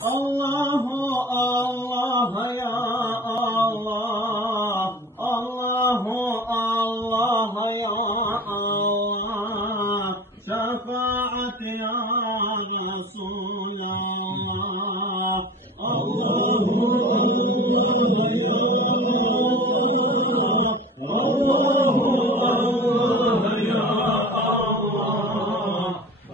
Allahu Allah ya Allah, Allahu Allah ya Allah, şefaat ya Resulallah. Allahu Allah ya Allah, Allahu Allah ya Allah,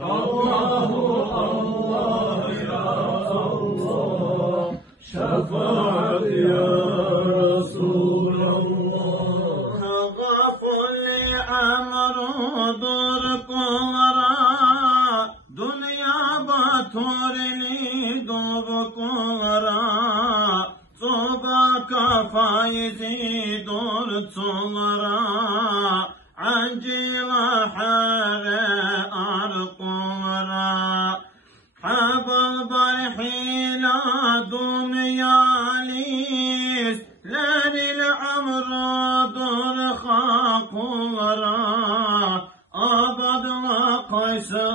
Allahu Allah ya Allah, şefaat ya Resulallah. Gafuli emrudur kullara, dünya baturini dubkulara, sobaka faizidur çullara, acila hare arkulara, habal barhila dunyalis, lenil amrudur hakulara, abadla kaysa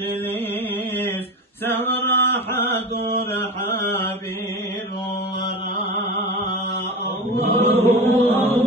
ahiratilis, sevrahadur habirlara. Allahu